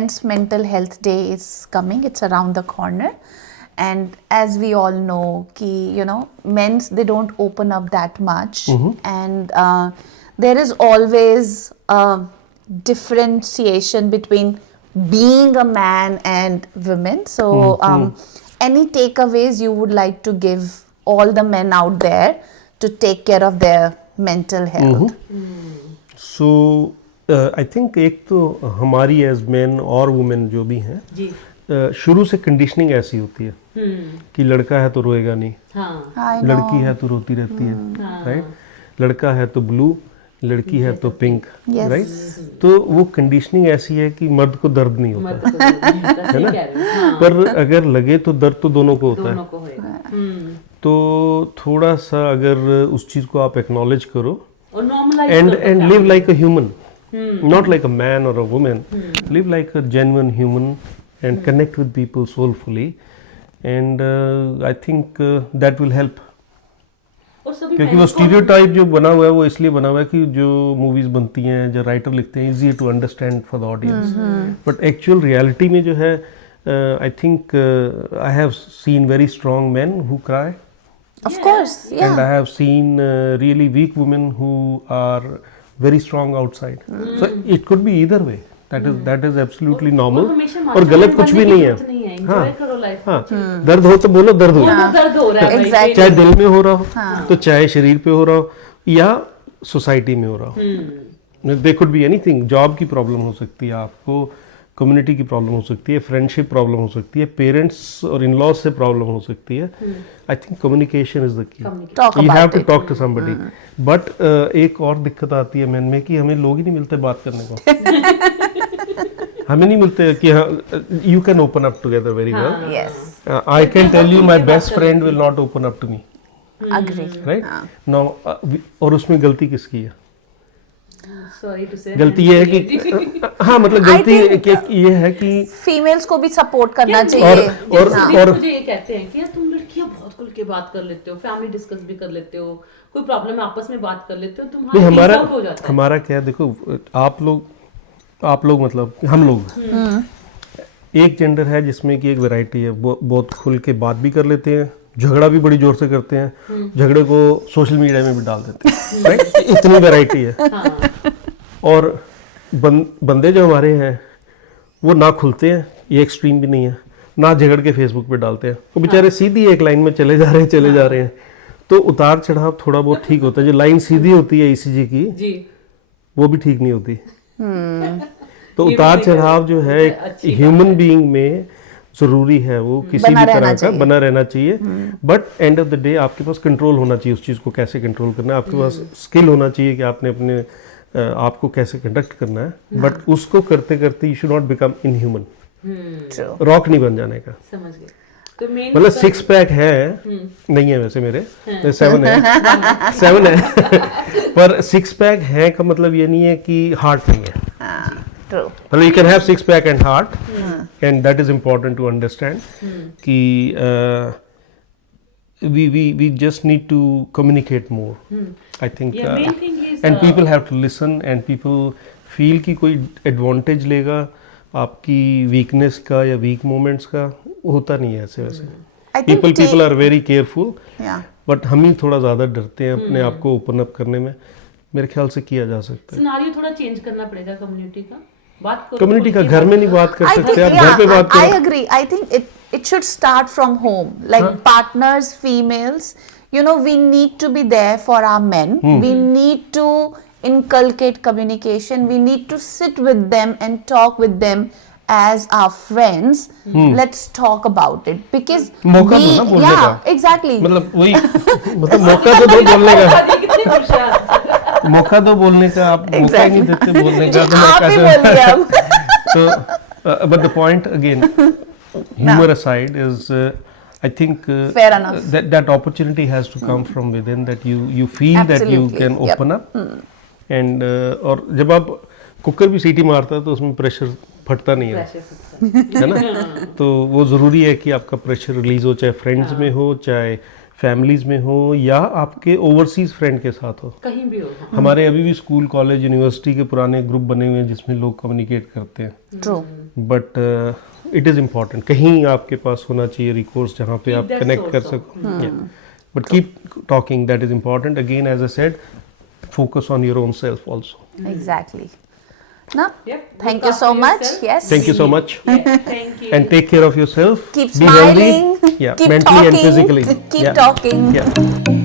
Men's Mental Health Day is coming. It's around the corner. And as we all know, men's, they don't open up that much. And there is always a differentiation between being a man and women. So any takeaways you would like to give all the men out there to take care of their mental health? So I think एक तो हमारी as main और women जो भी हैं शुरू से conditioning ऐसी होती है कि लड़का है तो रोएगा नहीं, लड़की है तो रोती रहती है, राइट? लड़का है तो ब्लू, लड़की है तो पिंक, राइट? तो वो कंडीशनिंग ऐसी है कि मर्द को दर्द नहीं होता है ना, पर अगर लगे तो दर्द तो दोनों को होता है। तो थोड़ा सा अगर उस चीज को आप एक्नॉलेज करो and live like a human, not like a man or a woman. Live like a genuine human and connect with people soulfully, and I think that will help. क्योंकि वो स्टीरियोटाइप जो बना हुआ है वो इसलिए बना हुआ है कि जो मूवीज बनती हैं, जो राइटर लिखते हैं, easy to understand for the audience, but actual reality में जो है I think I have seen very strong men who cry. Of course, yeah. And I have seen really weak women who are very strong outside. So it could be either way. That is absolutely normal. और गलत कुछ भी नहीं है. हाँ, दर्द हो तो बोलो दर्द हो रहा है. Exactly. चाहे दिल में हो रहा हो, तो चाहे शरीर पे हो रहा हो, या सोसाइटी में हो रहा हो. There could be anything. Job की प्रॉब्लम हो सकती है आपको, कम्युनिटी की प्रॉब्लम हो सकती है, फ्रेंडशिप प्रॉब्लम हो सकती है, पेरेंट्स और इन लॉज से प्रॉब्लम हो सकती है. I think communication is the key. You have to talk to somebody. But एक और दिक्कत आती है मैन में कि हमें लोग ही नहीं मिलते बात करने को. हमें नहीं मिलते कि you can open up together very well. I can tell you my best friend will not open up to me. Right now, और उसमें गलती किसकी है? गलती ये है कि हाँ, मतलब गलती ये है कि फीमेल्स को भी सपोर्ट करना चाहिए. और मुझे ये कहते हैं कि यार तुम लड़कियां बहुत खुल के बात कर लेते हो, फैमिली डिस्कस भी कर लेते हो, कोई प्रॉब्लम है आपस में बात कर लेते हो, तुम्हारा हो जाता है. हमारा क्या है, देखो आप लोग मतलब हम लोग एक जेंडर है जिसमें कि एक वैरायटी है, बहुत खुल के बात भी कर लेते हैं, झगड़ा भी बड़ी जोर से करते हैं, झगड़े को सोशल मीडिया में भी डाल देते हैं, राइट? इतनी वैरायटी है. और बंदे जो हमारे हैं वो ना खुलते हैं, ये एक्सट्रीम भी नहीं है, ना झगड़ के फेसबुक पे डालते हैं, वो बेचारे सीधी एक लाइन में चले जा रहे हैं. तो उतार चढ़ाव थोड़ा बहुत ठीक होता है. जो लाइन सीधी होती है ईसीजी की, वो भी ठीक नहीं होती. तो उतार चढ़ाव जो है ह्यूमन बीइंग में जरूरी है, वो किसी भी तरह का बना रहना चाहिए. But end of the day आपके पास कंट्रोल होना चाहिए उस चीज को कैसे कंट्रोल करना है. आपके पास स्किल होना चाहिए कि आपने अपने आपको कैसे कंडक्ट करना है. बट उसको करते करते you should not become inhuman. Rock नहीं बन जाने का. समझ गए. तो मतलब 6 पैक है, नहीं है वैसे मेरे 7 है पर 6 पैक है का मतलब ये नहीं है कि हार्ट नहीं है. मतलब you can have 6 pack and heart, and that is important to understand. कि we just need to communicate more. I think main thing is, and people have to listen, and people feel कि कोई advantage लेगा आपकी weakness का या weak moments का, होता नहीं है ऐसे वैसे. People are very careful, but हम ही थोड़ा ज़्यादा डरते हैं अपने आप को open up करने में. मेरे ख्याल से किया जा सकता है. सिनेरियो थोड़ा चेंज करना पड़ेगा कम्युनिटी का. बात करो, कम्युनिटी का घर में नहीं बात कर सकते आप, घर पे बात करो. I agree. I think it should start from home. Like partners, females, we need to be there for our men. We need to inculcate communication. We need to sit with them and talk with them as our friends. Let's talk about it because मौका दो ना बोलने का. Exactly. मतलब वही मतलब मौका तो दो बोलने का. मौका दो बोलने का, आप मौका ही नहीं देते बोलने का. आप ही बोलिए अब. So but the point again, humor aside, is I think fair enough. That opportunity has to come from within, that you feel that you can open up. And और जब आप कुकर भी सीटी मारता है तो उसमें प्रेशर फटता नहीं है ना. तो वो ज़रूरी है कि आपका प्रेशर रिलीज हो, चाहे फ्रेंड्स में हो, चाहे फैमिलीज में हो या आपके ओवरसीज फ्रेंड के साथ हो। कहीं भी हो। हमारे अभी भी स्कूल कॉलेज यूनिवर्सिटी के पुराने ग्रुप बने हुए हैं जिसमें लोग कम्युनिकेट करते हैं। True. But it is important, कहीं आपके पास होना चाहिए रिकोर्स जहाँ पे आप that कनेक्ट कर source of- सको। But keep talking, that is important. Again as I said, focus on your own self also. Exactly. No? Yep. Thank Look you so after much. yourself. Yes. Thank you so much. Yeah, thank you. And take care of yourself. Keep Be smiling. healthy. Yeah, Keep mentally talking. and physically. Keep Yeah. talking. Yeah.